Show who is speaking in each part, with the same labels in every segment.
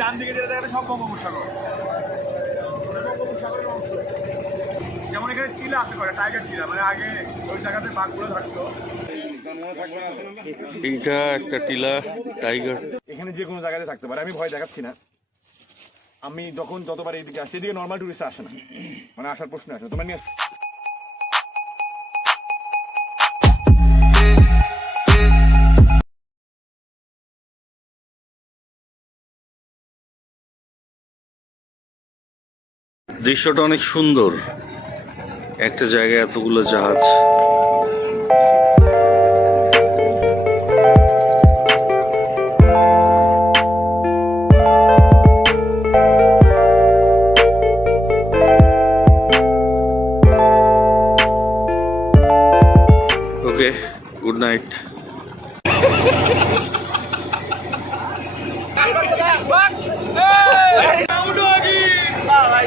Speaker 1: ডান দিকে যেটা দেখেন সব বঙ্গোপসাগর। বঙ্গোপসাগরের অংশ। যেমন এখানে টিলা আছে করে টাইগার টিলা। মানে আগে ওই জায়গাতে বাঘগুলো থাকতো।
Speaker 2: এইটা একটা টিলা টাইগার।
Speaker 1: এখানে যে কোনো জায়গাতে থাকতে পারে। আমি ভয় দেখাচ্ছি না। আমি যখন যতবার এইদিকে আসি এদিকে নর্মাল টুরিস্ট আসে না। মানে আসার প্রশ্ন আসে না। তোমার নিয়ে
Speaker 2: দৃশ্যটা অনেক সুন্দর। একটা জায়গায় এতগুলো জাহাজ। ওকে গুড নাইট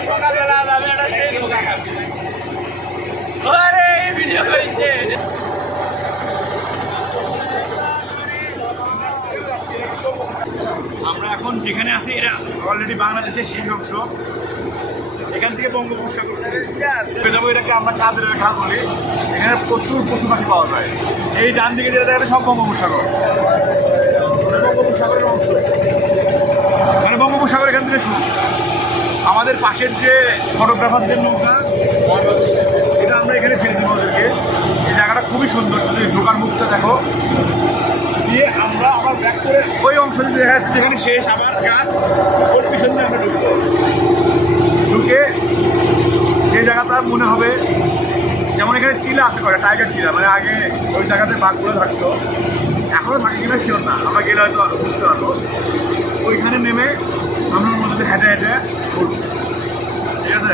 Speaker 3: সকালবেলা আমি একটা সেই ধোকা খাচ্ছি আরে এই ভিডিও করিতে
Speaker 1: আমরা এখন যেখানে আছে এটা অলরেডি বাংলাদেশের শেষ অংশ। এখান থেকে বঙ্গোপসাগর এটাকে, আমরা কাদের খাল বলি? এখানে প্রচুর পশু পাখি পাওয়া যায়। এই ডান দিকে যেটা দেখেন সব বঙ্গোপসাগর। ওটা বঙ্গোপসাগরের অংশ। মানে বঙ্গোপসাগর এখান থেকে শুরু। আমাদের পাশের যে ফটোগ্রাফারদের নৌকা, এটা আমরা এখানে ছেড়ে দেবো ওদেরকে। এই জায়গাটা খুবই সুন্দর, শুধু ঢোকার মুখটা দেখো। দিয়ে আবার ব্যাক করে ওই অংশ যদি দেখা যাচ্ছে যেখানে শেষ, আবার গাছ, ওর পিছন আমরা ঢুকবো। ঢুকে যে জায়গাটা মনে হবে, যেমন এখানে টিলা আছে করে টাইগার টিলা মানে আগে ওই জায়গাতে বাঘগুলো থাকতো এখনও থাকে কিনা শিওর না, আমরা গেলে হয়তো বুঝতে পারব। ওইখানে নেমে আমরা মধ্যে হেঁটে হেঁটে ঘুরবো। ঠিক আছে?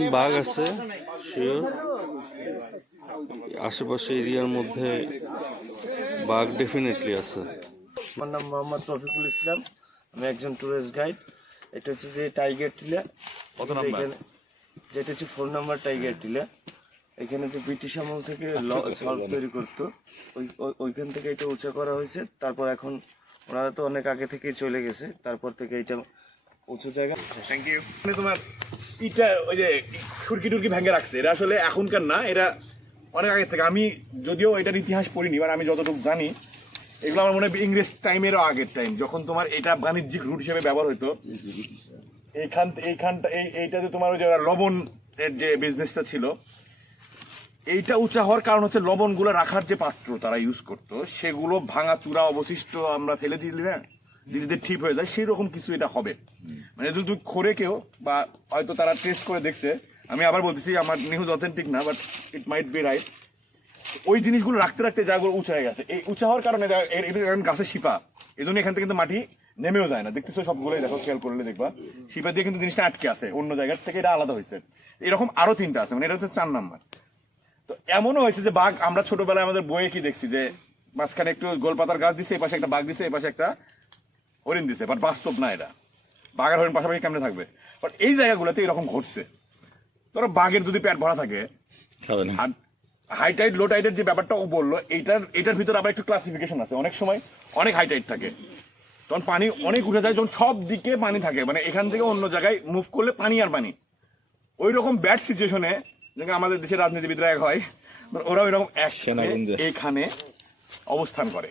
Speaker 2: পার্সেন্ট বাঘ আছে শিওর আশেপাশে এরিয়ার মধ্যে বাঘ ডেফিনেটলি আছে।
Speaker 4: আমার নাম মোহাম্মদ রফিকুল ইসলাম আমি একজন টুরিস্ট গাইড এটা হচ্ছে যে টাইগার টিলা।
Speaker 1: কত নাম্বার?
Speaker 4: এখানে- যেটা হচ্ছে ফোর নাম্বার টাইগার টিলা। এখানে যে ব্রিটিশ আমল থেকে সল্ট তৈরি করতো। ওই ওই- ওইখান থেকে এটা উঁচা করা হয়েছে। তারপর এখন ওনারা তো অনেক আগে থেকেই চলে গেছে। তারপর থেকে এটা উঁচু জায়গা।
Speaker 1: থ্যাংক ইউ মানে তোমার ইটা ওই যে সুরকি টুরকি ভেঙে রাখছে। এটা আসলে এখনকার না এটা অনেক আগে থেকে। আমি যদিও এটার ইতিহাস পড়িনি বাট আমি যতটুকু জানি এগুলো আমার মনে হয় ইংরেজ টাইমেরও আগের টাইম। যখন তোমার এটা বাণিজ্যিক রুট হিসেবে ব্যবহার হতো এইখান এইখানটা এই এইটাতে তোমার ওই যে ওরা লবণ এর যে বিজনেসটা ছিল এইটা উঁচা হওয়ার কারণ হচ্ছে লবণগুলো রাখার যে পাত্র তারা ইউজ করতো সেগুলো ভাঙা চূড়া অবশিষ্ট আমরা ফেলে দিলে না দিদিদের ঠিক হয়ে যায় সেই রকম কিছু এটা হবে। মানে যদি খোরে কেউ, বা হয়তো তারা টেস্ট করে দেখছে, আমি আবার বলতেছি, আমার নিউজ অথেন্টিক না but it might be right ওই জিনিসগুলো রাখতে রাখতে জায়গাগুলো উঁচা হয়ে গেছে। এই উঁচা হওয়ার কারণে গাছের শিপা। এই জন্য এখান থেকে কিন্তু মাটি নেমেও যায় না। দেখতেছো সবগুলোই, দেখো, খেয়াল করলে দেখবা। শিপা দিয়ে কিন্তু জিনিসটা আটকে আছে, অন্য জায়গার থেকে এটা আলাদা হয়েছে। এরকম আরও তিনটা আছে মানে এটা হচ্ছে চার নাম্বার। তো এমনও হয়েছে যে বাঘ, আমরা ছোটবেলায় আমাদের বইয়ে কি দেখছি যে মাঝখানে একটু গোলপাতার গাছ দিছে এই পাশে একটা বাঘ দিছে এই পাশে একটা হরিণ দিছে বাট বাস্তব না এটা। বাঘ আর হরিণ পাশাপাশি কেমনে থাকবে? বাট এই জায়গাগুলোতে এরকম ঘটছে। ধরো বাঘের যদি পেট ভরা থাকে আর হাই টাইড লো টাইটের যে ব্যাপারটা ও বলল এইটার এটার ভিতরে আবার একটু ক্লাসিফিকেশন আছে। অনেক সময় অনেক হাই টাইড থাকে। তখন পানি অনেক উঠে যায় যখন সব দিকে পানি থাকে। মানে এখান থেকে অন্য জায়গায় মুভ করলে পানি আর পানি। ওই রকম ব্যাড সিচুয়েশনে যেটা আমাদের দেশের রাজনীতিবিদরা এক হয় ওরা ওই রকম এক এখানে অবস্থান করে।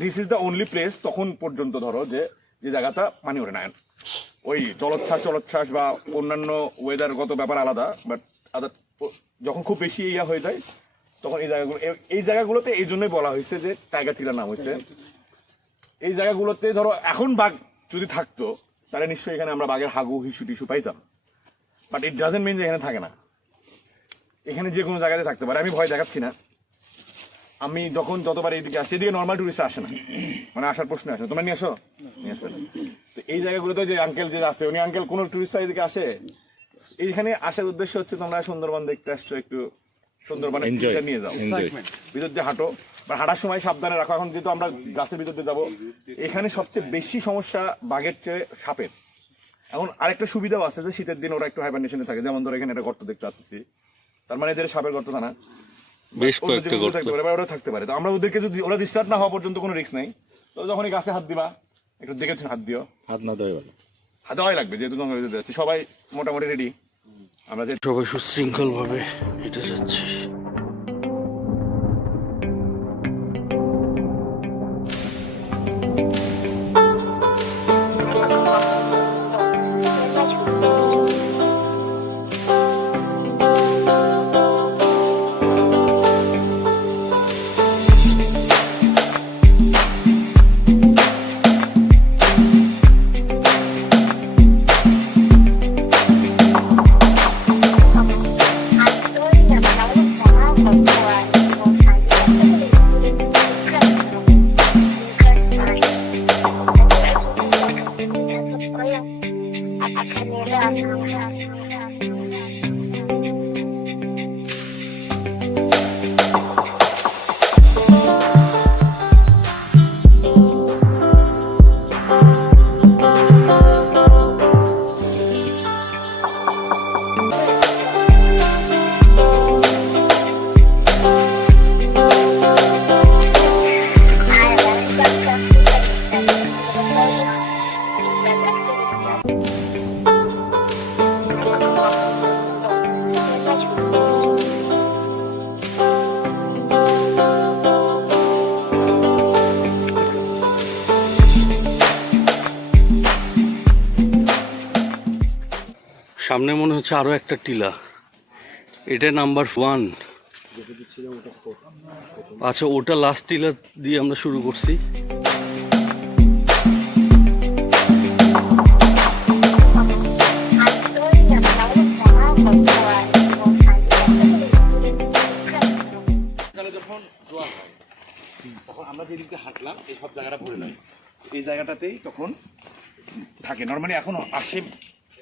Speaker 1: This is the only place তখন পর্যন্ত ধরো যে যে জায়গাটা পানি ওঠে না। ওই জলোচ্ছ্বাস জলোচ্ছ্বাস বা অন্যান্য ওয়েদারগত ব্যাপার আলাদা বাট আদার যখন খুব বেশি ইয়া হয়ে যায়, তখন এই জায়গাগুলো এই- জায়গাগুলোতে এই জন্যই বলা হয়েছে যে টাইগার টিলার নাম হয়েছে। এই জায়গাগুলোতে ধরো, এখন বাঘ যদি থাকতো, তাহলে নিশ্চয়ই এখানে আমরা বাঘের হাগু, হিসু টিসু পাইতাম। বাট ইট ডাজেন্ট মিন যে এখানে থাকে না। এখানে যে কোনো জায়গাতে থাকতে পারে, আমি ভয় দেখাচ্ছি না। আমি যখন যতবার এইদিকে আসি এদিকে নর্মাল টুরিস্ট আসে না। মানে আসার প্রশ্ন আসে। তোমরা নিয়ে আসো? নিয়ে আসবে না। তো এই জায়গাগুলোতে যে আঙ্কেল যে আছে উনি আঙ্কেল কোন টুরিস্ট এদিকে আসে? এইখানে আসার উদ্দেশ্য হচ্ছে তোমরা সুন্দরবন দেখতে আসছো একটু সুন্দরবনে নিয়ে যাও। ভিতর দিয়ে হাঁটো। বা হাঁটার সময় সাবধানে রাখো। এখন যেহেতু আমরা গাছের ভিতর দিয়ে যাব এখানে সবচেয়ে বেশি সমস্যা বাঘের চেয়ে সাপের। এখন আরেকটা সুবিধাও আছে যে শীতের দিন ওরা একটু হাইপারনেশনে থাকে। যেমন ধরো এখানে একটা গর্ত দেখতে পাচ্ছি তার মানে এদের সাপের গর্ত তা না
Speaker 2: বেশ কয়েকটা গর্ত
Speaker 1: থাকতে পারে বা ওরা থাকতে পারে। তো আমরা ওদেরকে যদি ওরা ডিস্টার্ব না হওয়া পর্যন্ত কোনো রিস্ক নাই তো যখনই গাছে হাত দিবা একটু দেখে হাত দিও।
Speaker 5: হাত না দেওয়া ভালো।
Speaker 1: হাত দেওয়াই লাগবে যেহেতু সবাই মোটামুটি রেডি আমরা যে
Speaker 2: সবাই সুশৃঙ্খল ভাবে হেঁটে যাচ্ছি। সামনে মনে হচ্ছে আরও একটা টিলা। এটা নাম্বার ওয়ান। আচ্ছা ওটা লাস্ট টিলা দিয়ে আমরা শুরু করছি।
Speaker 1: আমরা যেদিকে হাঁটলাম, এই জায়গাটা এই জায়গাটাতেই তখন থাকে। নর্মালি এখনও আসে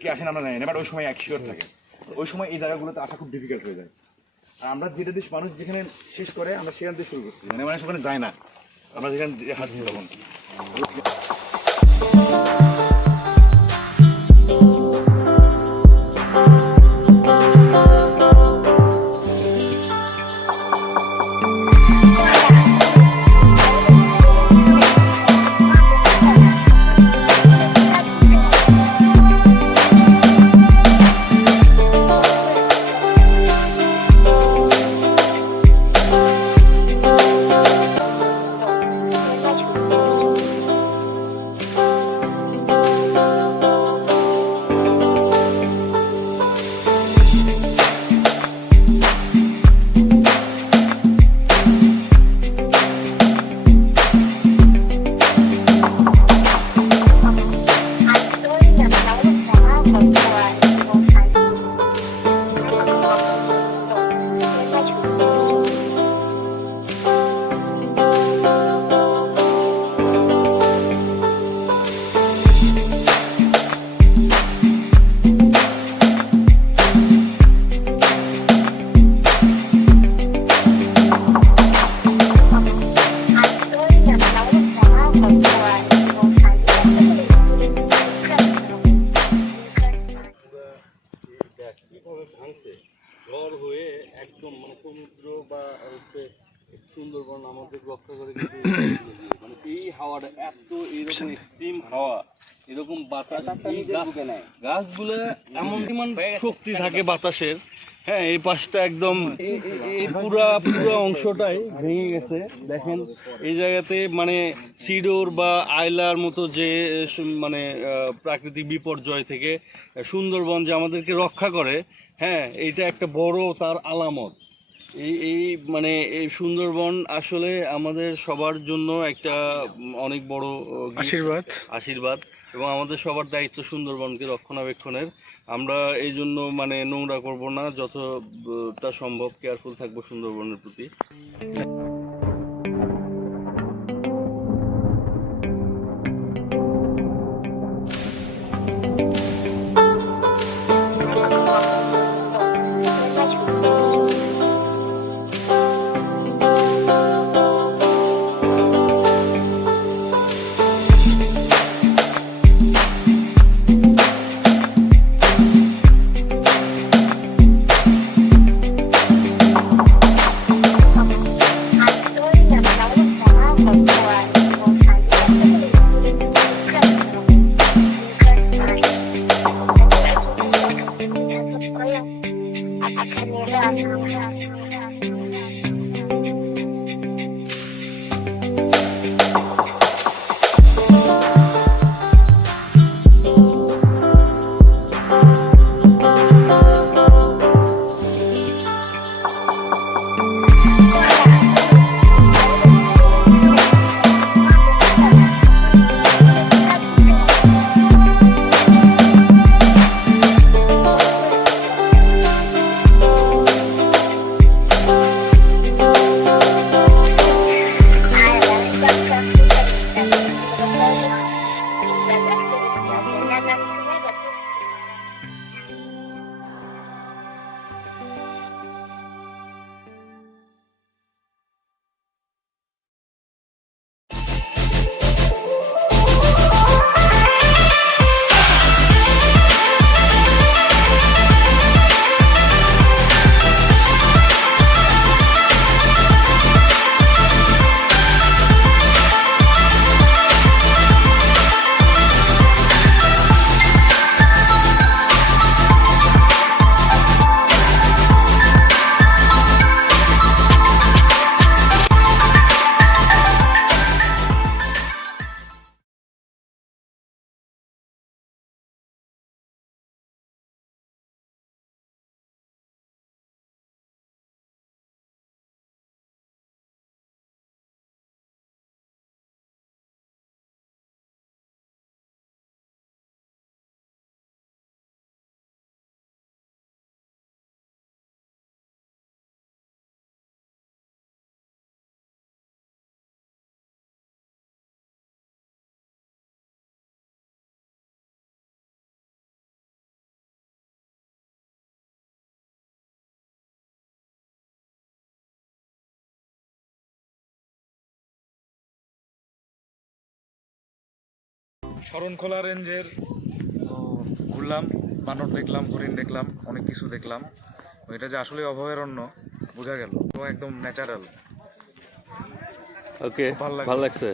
Speaker 1: কি আসেন আমরা জানি না বাট ওই সময় এক শিওর থাকে। ওই সময় এই জায়গাগুলোতে আসা খুব ডিফিকাল্ট হয়ে যায়। আর আমরা যেটা দেশ, মানুষ যেখানে শেষ করে, আমরা সেখান থেকে শুরু করছি। মানে মানে সেখানে যায় না। আমরা যেখানে হাঁটছি তখন।
Speaker 2: এই এত এরকম এক্সট্রিম হাওয়া এরকম বাতাস এই গাছগুলো এমন পরিমাণ শক্তি থাকে বাতাসের হ্যাঁ এই পাশটা একদম এই- পুরা পুরো অংশটাই ভেঙে গেছে দেখেন এই জায়গাতে মানে সিডোর বা আয়লার মতো যে মানে আহ, প্রাকৃতিক বিপর্যয় থেকে সুন্দরবন যে আমাদেরকে রক্ষা করে হ্যাঁ এইটা একটা বড় তার আলামত এই এই মানে এই সুন্দরবন আসলে আমাদের সবার জন্য একটা অনেক বড়
Speaker 3: আশীর্বাদ।
Speaker 2: আশীর্বাদ। এবং আমাদের সবার দায়িত্ব সুন্দরবনকে রক্ষণাবেক্ষণের। আমরা এই জন্য মানে নোংরা করব না যতটা সম্ভব কেয়ারফুল থাকব সুন্দরবনের প্রতি।
Speaker 5: শরণখোলা রেঞ্জের ঘুরলাম বানর দেখলাম হরিণ দেখলাম অনেক কিছু দেখলাম। এটা যে আসলে অভয়ারণ্য বোঝা গেল। তো একদম ন্যাচারাল
Speaker 2: ওকে
Speaker 5: ভালো
Speaker 2: ভালো লাগছে।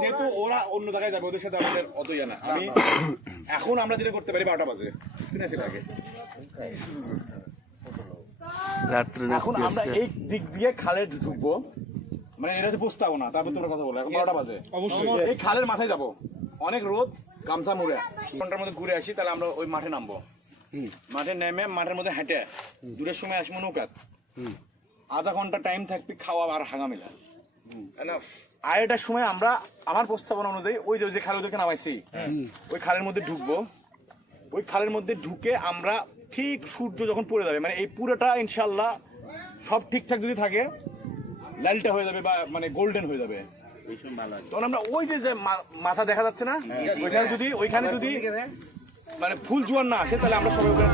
Speaker 1: যেহেতু ওরা অন্য জায়গায় যাবে ওদের সাথে আমাদের অত ইয়ে না। আমি এখন আমরা যেটা করতে পারি বারোটা বাজে। আগে। এখন আমরা এই দিক দিয়ে খালে ঢুকবো। মানে এটা প্রস্তাব না তারপর তোমরা কথা বলো এখন বারোটা বাজে। অবশ্যই এই খালের মাথায় যাব। অনেক রোদ গামছা মুড়ে। ঘণ্টার মধ্যে ঘুরে আসি তাহলে আমরা ওই মাঠে নামবো। মাঠে নেমে মাঠের মধ্যে হেঁটে দূরের সময় আসব নৌকাত। আধা ঘণ্টা টাইম থাকবে খাওয়া আর হাঙা মেলা আড়াইটার সময় আমরা আমার প্রস্তাবনা অনুযায়ী ওই যে ওই যে খাল ওদেরকে নামাইছি ওই খালের মধ্যে ঢুকবো। ওই খালের মধ্যে ঢুকে আমরা ঠিক সূর্য যখন পড়ে যাবে মানে এই পুরোটা ইনশাল্লাহ সব ঠিকঠাক যদি থাকে লালটা হয়ে যাবে বা মানে গোল্ডেন হয়ে যাবে। তখন আমরা ওই যে মাথা দেখা যাচ্ছে না? ওইখানে যদি ওইখানে যদি মানে ফুল জোয়ার না আসে তাহলে আমরা সবাই ওখানে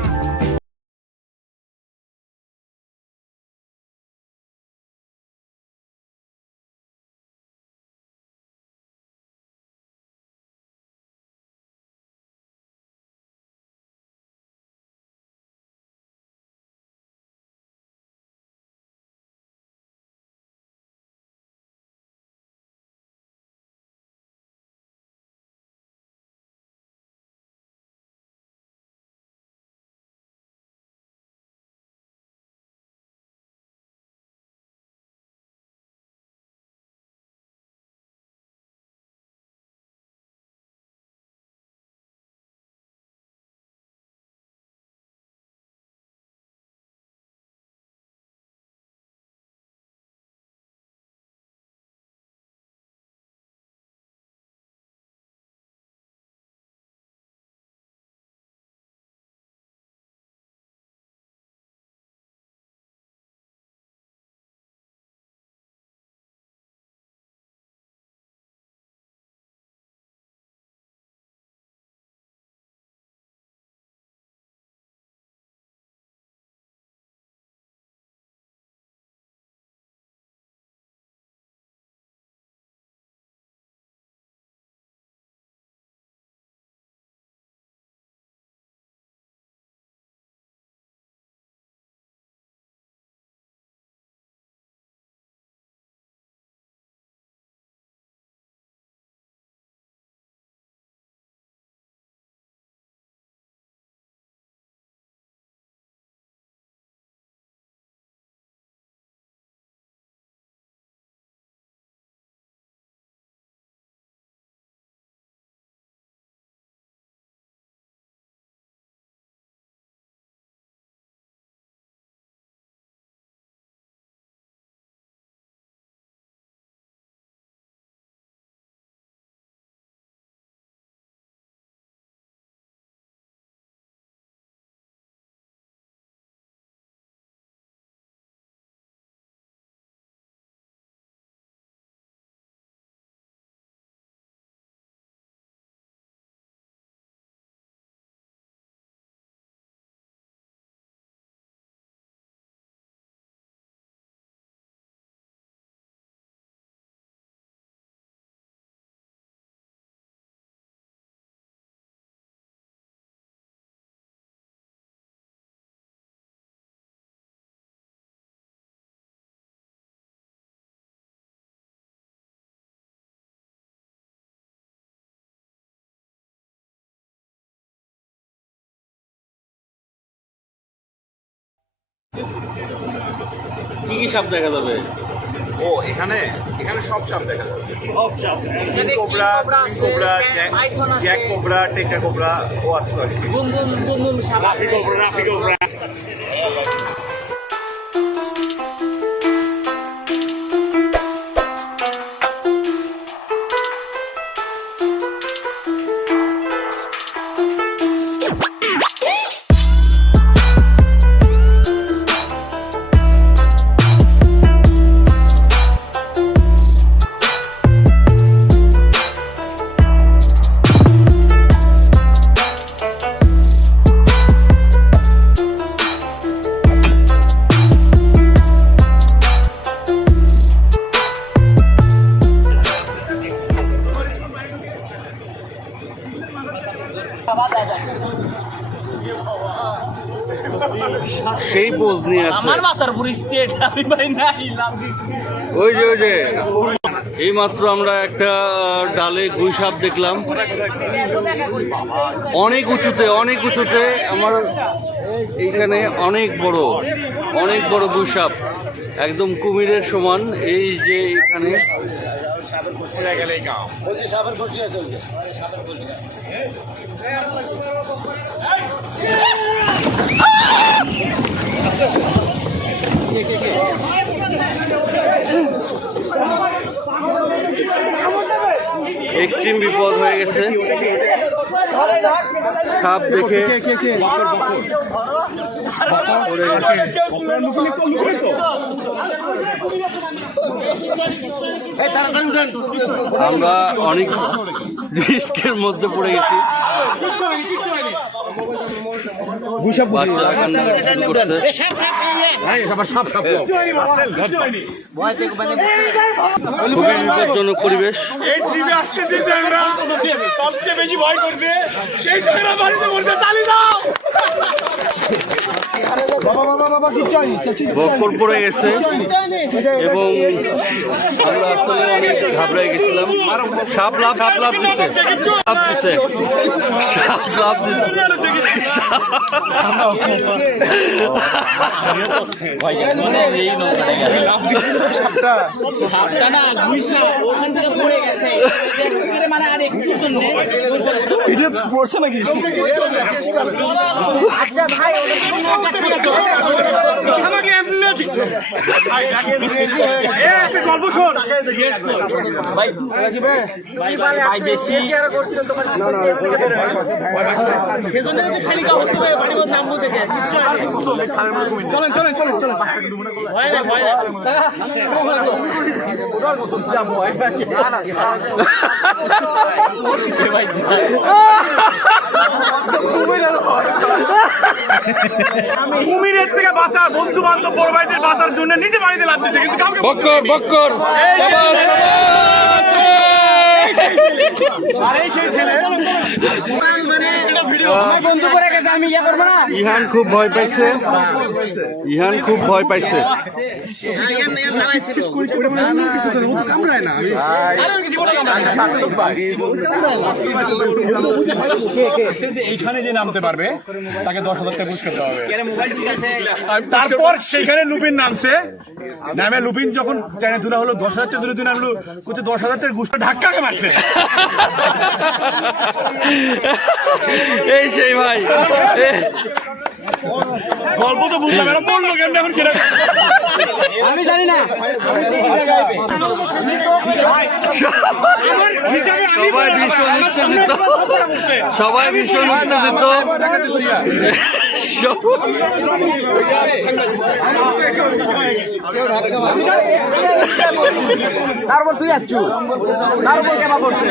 Speaker 2: কি কি সাপ দেখা যাবে?
Speaker 1: ও এখানে এখানে সব সাপ দেখা যাবে।
Speaker 2: সব সাপ।
Speaker 1: Cobra cobra jack jack cobra টেকা কোবরা ও আচ্ছা sorry
Speaker 3: boom boom boom boom সাপ আছে
Speaker 2: সেই ওই যে ওই যে। এই মাত্র আমরা একটা ডালে গুই সাপ দেখলাম। অনেক উঁচুতে অনেক উঁচুতে আমার এইখানে অনেক বড় অনেক বড় গুই সাপ। একদম কুমিরের সমান, এই যে এখানে এক্সট্রিম বিপদ হয়ে গেছে। সাপ দেখে। আমরা অনেক রিস্কের মধ্যে পড়ে গেছি। বাচ্চারা কান্নাকাটি করছে। খুবই বিপজ্জনক পরিবেশ।
Speaker 1: এই ট্রিপে আসতে দিতে আমরা। সবচেয়ে বেশি ভয় করবে সেই জায়গাটা বাড়িতে বলতে তালি দাও।
Speaker 2: বকর পড়ে গেছে এবং আমরা আসলে অনেক ঘাবড়ে গেছিলাম। সাপ লাভ সাপ লাভ দিচ্ছে। সাপ দিচ্ছে। সাপ লাভ দিচ্ছে।
Speaker 3: সাপটা। না ওখান থেকে পড়ে গেছে। মানে আর একটু আচ্ছা ভাই আমাকে
Speaker 1: গল্প শোন
Speaker 3: ভাই বেশি চলেন চলেন চলেন চলেন ভয় না ভয় না
Speaker 1: কুমিরের থেকে বাঁচার বন্ধু বান্ধব বড় ভাইদের বাঁচার জন্য নিজে বাড়িতে লাগতেছে কিন্তু কাউকে
Speaker 5: বক্কর বক্কর
Speaker 1: আর সেই ছেলে।
Speaker 3: বন্ধু করে আমি ইয়ে করব না?
Speaker 2: ইহান খুব ভয় পাইছে। ইহান খুব ভয় পাইছে।
Speaker 1: এইখানে যে নামতে পারবে তাকে দশ হাজার টাকা পুরস্কার দেওয়া হবে। আর তারপর সেখানে লুপিন নামছে। নামে লুপিন যখন চাইনা তুলা হলো দশ হাজার টাকা তুলে তুলে আনলো করছে দশ হাজার টাকার ধাক্কাকে মারছে।
Speaker 2: এই সেই ভাই।
Speaker 1: গল্প তো বুঝলাম এটা বলল কেমন এখন সেটা
Speaker 3: আমি জানি না।
Speaker 2: সবাই ভীষণ উত্তেজিত। সবাই ভীষণ উত্তেজিত।
Speaker 3: তারপর তুই আসছু তারপর কেমন করছে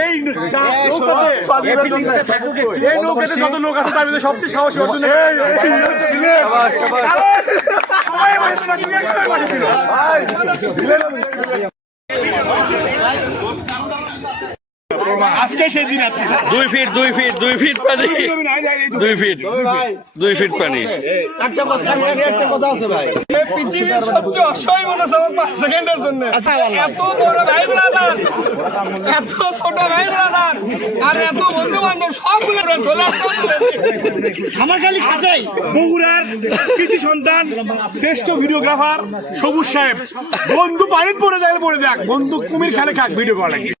Speaker 1: এই নৌকাতে যত লোক আছে তার সবচেয়ে সাহসী অর্জুন সবাই মারছে না, তুমি একসময় মারছিলে। আজকে সেই দিন আসছি
Speaker 2: দুই ফিট দুই ফিট দুই ফিট পানি। দুই ফিট দুই ফিট পানি।
Speaker 3: পৃথিবীর সবচেয়ে অসহায় মানুষ আমার পাঁচ সেকেন্ডের জন্য। এত বড় ভাই ব্রাদার এত ছোট ভাই ব্রাদার আর এত বন্ধু বান্ধব সবগুলো চলে আমার খালি খাঁচাই।
Speaker 1: বগুড়ার কৃতি সন্তান শ্রেষ্ঠ ভিডিওগ্রাফার সবুজ সাহেব। বন্ধু পানিত পড়ে যায় পড়ে যাক। বন্ধু কুমির খেলে খাক ভিডিও করা লাগে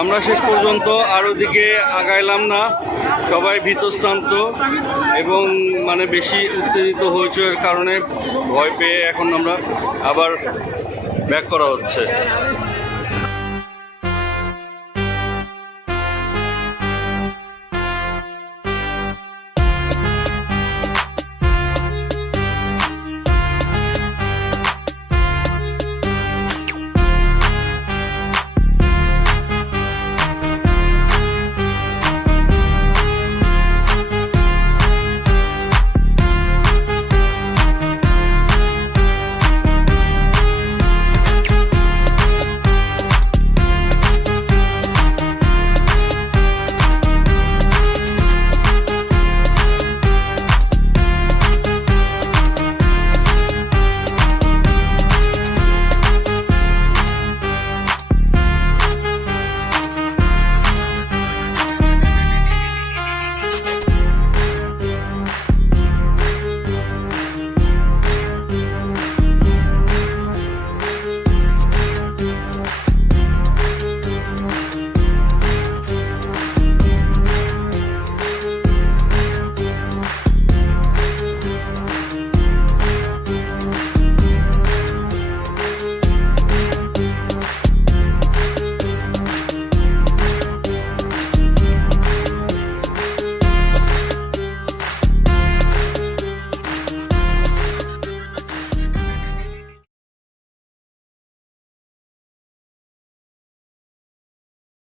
Speaker 2: আমরা শেষ পর্যন্ত আরও দিকে আগাইলাম না। সবাই ভীতশ্রান্ত এবং মানে বেশি উত্তেজিত হইচয়ের কারণে ভয় পেয়ে এখন আমরা আবার ব্যাক করা হচ্ছে।